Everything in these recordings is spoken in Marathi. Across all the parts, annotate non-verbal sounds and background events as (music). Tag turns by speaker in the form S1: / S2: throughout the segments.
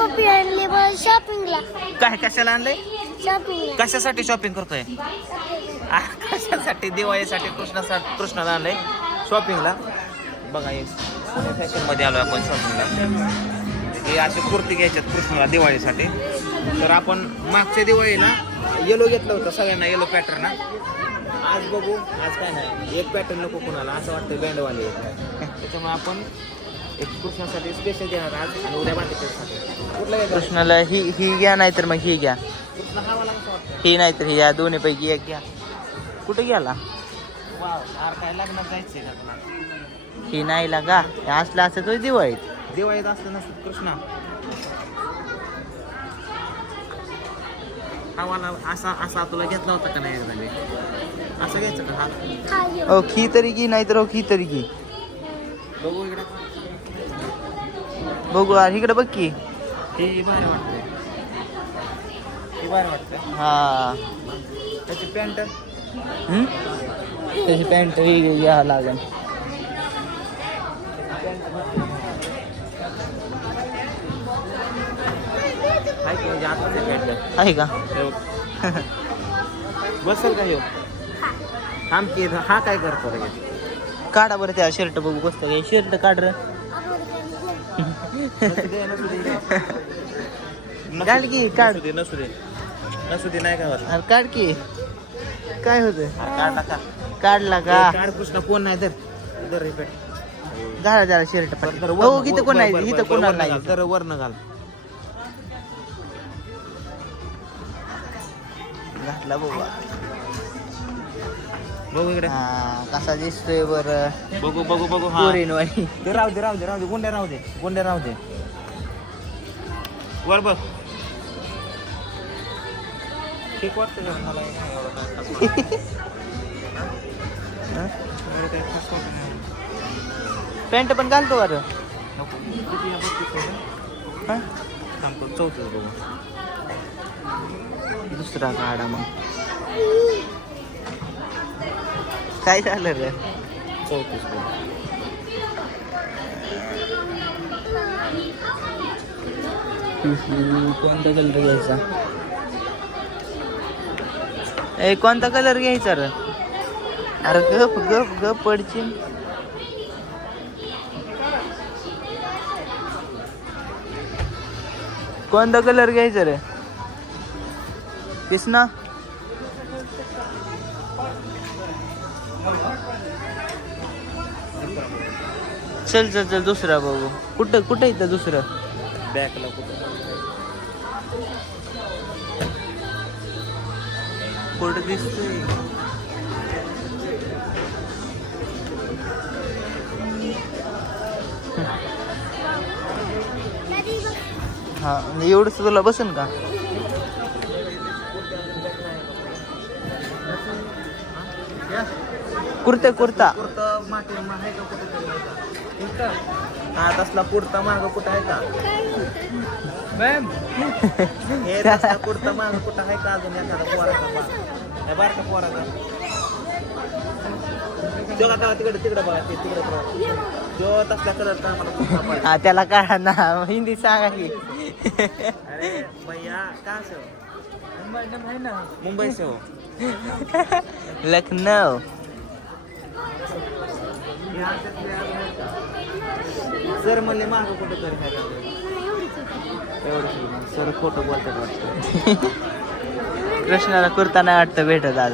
S1: पप्पी आणली शॉपिंगला
S2: काय कशाला आणलंय?
S1: शॉपिंगला
S2: कशासाठी शॉपिंग करतोय? आ, कशासाठी? दिवाळीसाठी कृष्णासाठी कृष्णाला आणलंय शॉपिंगला बघा हे पुणे फॅशनमध्ये आलो आपण शॉपिंगला हे अशी कुर्ती घ्यायच्यात कृष्णाला दिवाळीसाठी. तर आपण मागच्या दिवाळीला येलो घेतलं होतं सगळ्यांना येलो पॅटर्न आज बघू आज काय नाही. एक पॅटर्न नको कोणाला असं वाटतं बँडवाले त्याच्यामुळे आपण एक कृष्णासाठी स्पेशल घेणार आज आणि उद्या बाकीच्यासाठी कुठला घ्यायचा?
S3: कृष्णाला ही ही घ्या नाही तर मग ही घ्या.
S2: कृष्ण हा मला कसं वाटतं?
S3: ही नाही तर ही या दोन्ही पैकी एक घ्या. कुठे गेला?
S2: वाव आर काय लग्नात जायचंय का तुला?
S3: ही नाही लागा. हे असलं असं तो दिवाळीत.
S2: दिवाळीत असतं नसतं कृष्णा. हा मला असा असा तुला घेतला होता का नाही एकदा मी? असं घ्यायचं का हा?
S1: हा.
S3: ओ खी तरी घे नाही तर ओ खी तरी घे.
S2: बघू इकडे.
S3: बघू यार इकडे बघ की.
S2: ही भारी वाटते. ही भारी वाटते.
S3: हा.
S2: त्याची पॅन्ट?
S3: हम्म? त्याची पॅन्ट ही घ्यावं लागेल
S2: आहे की म्हणजे आताच पॅन्ट.
S3: आहे का?
S2: बसल का ह्यो थांब की हा काय करतो रे
S3: काढा बरं त्या शर्ट बघू बसतं काय. शर्ट काढ रे. काढ की, काढ.
S2: नसू दे नसू दे. नसू दे नाही काय
S3: अरे काढ की. काय होतं काढला का?
S2: काढ कृष्ण कोण नाही तर. दर रिपेट
S3: झाला झाला शर्ट
S2: बरं,
S3: हो इथं कोण नाही इथं कोणाला नाही
S2: तर वरनं घाल.
S3: घातला बाबा.
S2: बघू इकडे
S3: हा कसा दिसतोय बर
S2: बघू बघू बघू हा
S3: पोरीनवाणी
S2: ते राहू दे राहू दे राहू दे गुंड्या राहू दे गुंड्या राहू दे वर बघ ठीक वाटतं का मला हे नाही एवढं काय खास वाटत.
S3: हा?
S2: एवढं काही खास वाटत नाही.
S3: पॅन्ट पण घालतो बर
S2: नको. किती आहे बघ तिथं. थांब तो चौथंच बघू
S3: दुसरा काढा मग काय झालं रे? कोणता कलर घ्यायचा? ए कोणता कलर घ्यायचा रे? अरे गप गप गप पडची कोणता कलर घ्यायचा रे? ना चल चल चल दुसरा बघू. कुठं कुठं इथं दुसरं?
S2: बॅकला कुठं?
S3: कुठं दिसतोय. हा एवढंच तुला बसन का? कुर्ता कुर्ता
S2: कुर्ता. मागे आहे का कुठं का? हा तसला कुर्ता माग कुठं आहे का? मॅम हे (laughs) तसला कुर्ता माग कुठं आहे का अजून एखादा पोराचा हे बारका पोराचा तो का तेव्हा तिकडे तिकडे बघा ते तिकडे बघा. तो तसला कलरचा मला कुर्ता पाहिजे
S3: हा त्याला काढा ना हिंदी सांगा की.
S2: अरे भैया कहाँ से हो मुंबई से हो.
S3: लखनऊ
S2: सर म्हणले माग कुठं तरी आहे एवढं सर खोटं बोलतात वाटतं.
S3: कृष्णाला कुर्ता नाही वाटतं भेटत आज.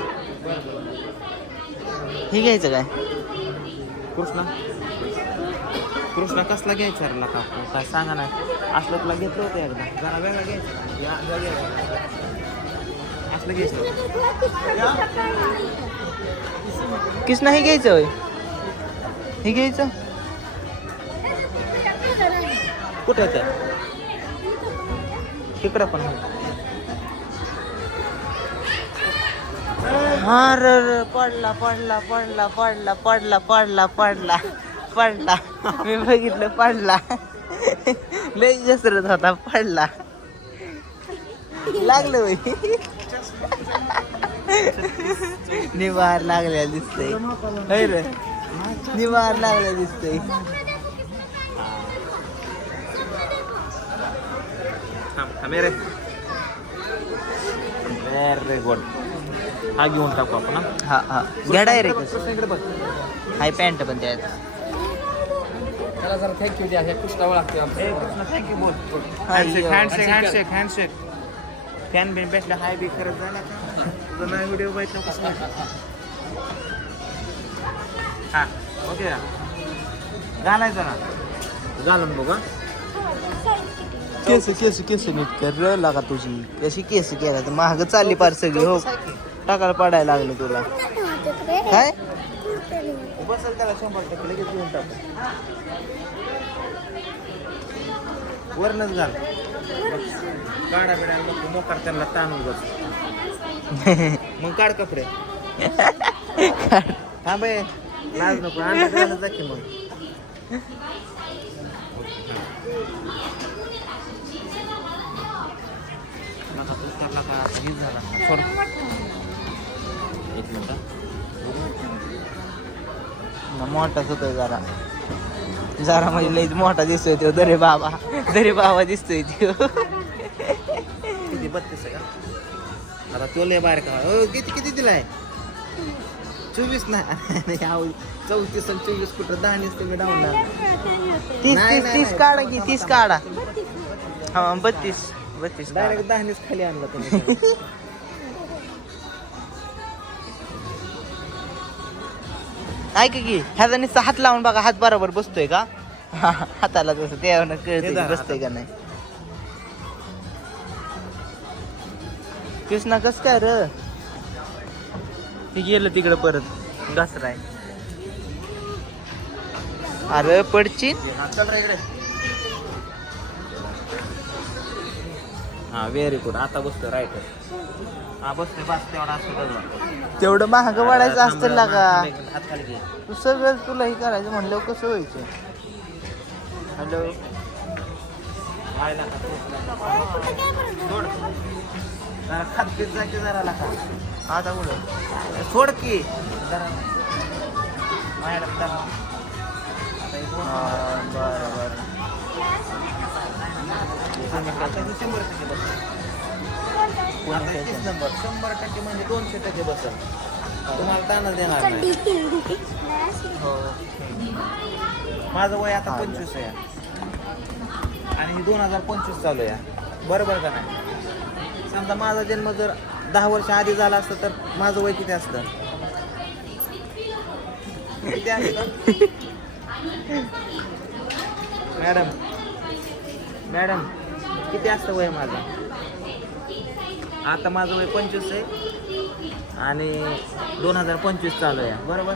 S3: हे घ्यायचं काय?
S2: कृष्णा? कृष्णा कसला घ्यायचा रे का काय सांगा ना. असलं तुला घेतलं होतं एकदा. जरा वेगळा घ्यायचा या घ्यायचा. असलं घ्यायचं.
S3: कृष्णा हे घ्यायचं होय? हे घ्यायचं.
S2: कुठं आहे ते? तिकडं पण
S3: हा र र, पडला पडला पडला पडला पडला पडला पडला पडला. मी बघितलं पडला. लय जसरत होता पडला. लागलं बाई. निवार लागल्या दिसतंय. रे. निवार लागल्या दिसतंय.
S2: मेरे व्हेरी गुड. हा घेऊन टाकू आपण हा.
S3: हा हा. घ्या डायरेक्ट हाय पॅन्ट पण त्यात.
S4: त्याला जरा थँक्यू द्या हे कृष्णावं लागते
S2: थँक्यू बोल
S3: अय्यो.
S2: हँडशेक हँडशेक हँडशेक फॅन बिन भेटला हाय बी करत झाला. तुझा नाही व्हिडिओ बघितला कसं हा ओके. घालायचं ना. घालून बघ हा.
S3: केस केस केस नीट कर लागा तुझी. कशी केस केला तर महाग चालली पार सगळी हो. टाकायला पडायला लागलं तुला. काय?
S2: बसेल त्याला शंभर टक्के लगेच घेऊन टाकू. घाल. काढा बिडा मग मोकार त्यांना ताणून बस (laughs) मग काढ कपडे. (laughs) थांबे लाज नको अंडा घालत जा की मग. नका तू त्याला का हे झाला. सोड. एक मिनिट.
S3: मोठाच होतोय जरा. जरा म्हणजे लई मोठा दिसतोय तो दरे बाबा. दरे बाबा दिसतोय तो.
S2: किती बत्तीस आहे का? आता तो लय बाहेर का ओ, किती किती दिलाय? चोवीस (laughs) नाही आहो, चौतीस आणि चोवीस कुठं? दहा नसते मी डाऊन
S3: तीस
S2: नाही,
S3: तीस
S2: नाही,
S3: तीस
S2: नाही.
S3: काढा की तीस काढा. हा बत्तीस. बत्तीस काढा.
S2: डायरेक्ट दहानीच खाली आणलं तुम्ही. (laughs)
S3: ऐक की ह्याचा नुसता हात लावून बघा हात बरोबर बसतोय का? हा, (laughs) हाताला
S2: हे
S3: कळत
S2: धरा
S3: बसतोय का नाही. कृष्णा कस काय र? ते गेलं तिकडं परत. घसराय अरे पडचिन?
S2: चल रे इकडे. हा व्हेरी गुड आता बसतो राईट हा बसतोय बस तेवढा असतो
S3: तेवढं. महाग वाढायचं असतं लागा तू सगळं तुला हे करायचं म्हणलं कसं व्हायचं? हॅलो
S2: जरा खात पीत जरा
S3: आता कुठं?
S2: सोड की. जरा.
S3: बरं बरं.
S2: शंभर टक्के बसेल. नंबर. शंभर टक्के म्हणजे दोनशे टक्के बसेल. तुम्हाला ताणच देणार नाही.
S3: हो.
S2: माझं वय आता पंचवीस आहे. आणि हे दोन हजार पंचवीस चालू आहे. बरोबर का नाही? समजा माझा जन्म जर दहा वर्ष आधी झाला असतं तर माझं वय किती असतं? किती असतं? मॅडम मॅडम किती असतं वय माझं? आता माझं वय पंचवीस आहे आणि दोन हजार पंचवीस चालू आहे. बरोबर?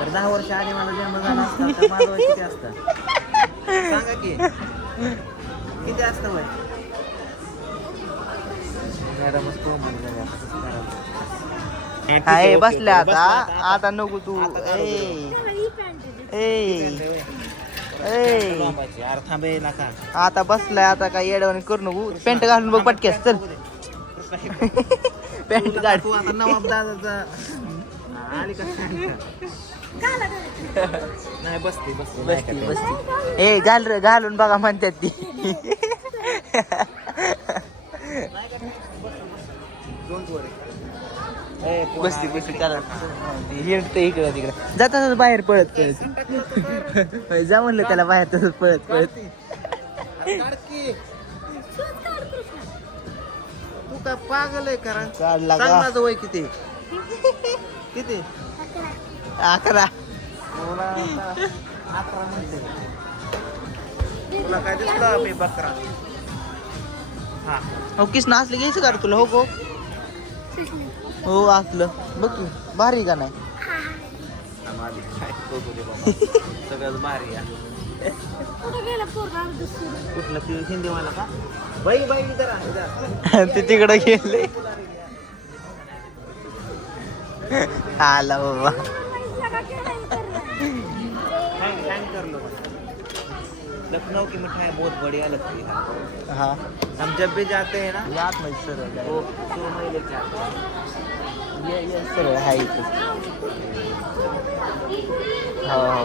S2: तर दहा वर्ष आधी माझा जन्म झाला असता तर माझं वय किती असतं? सांगा की. किती असतं वय? मॅडमच
S3: आहे बसल्या आता. आता. नको तू. ए.
S2: नका
S3: आता बसलाय आता काय येडवणी करू नको. पॅन्ट घालून बघ पटक्यास चल. (laughs) पॅन्ट काढ
S2: तू आता नवाब दादाचा. आली का नाही बसते बसते नाही
S3: बसती
S2: का
S3: बसती ए घाल घालून बघा म्हणतात ती (laughs)
S2: Don't worry. ए, कोण
S3: बसती? बसती हिंडते इकडं तिकडं. जाताच बाहेर पळत पळत. (laughs) जा म्हणलं त्याला बाहेर तसंच पळत पळत.
S2: तू काय पागल आहे करा
S3: काढला
S2: सांग
S3: का
S2: माझं वय किती? किती?
S3: अकरा.
S2: अकरा म्हणते. तुला काय दिसलं? मी बकरा. हा.
S3: हो किसन असलं घ्यायचं का रे तुला? हो गो. हो असलं. बघ की भारी का नाही?
S2: आम्हाला काय बघू दे बाबा. सगळंच भारी आहे. कुठलं ते हिंदीवाला का? बाई बाई इधर आ, इधर आ. (laughs)
S3: ते तिकडं गेले. आला बाबा. (laughs)
S2: लखनऊ की मिठाई बहुत बढ़िया लगती है।
S3: हा।
S2: हम जब भी जाते हैं ना
S3: यात म्हणजे सरळ
S2: वो सुरमई लेके आते हैं।
S3: ये ये इथं हो हो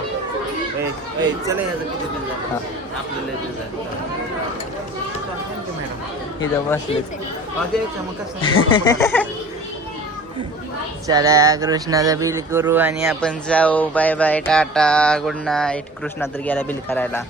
S2: चला किती बिल झालं थँक्यू मॅडम
S3: बसले चला कृष्णाचं बिल करू आणि आपण जाऊ. Bye bye tata good night. Krishna तर गेला बिल करायला.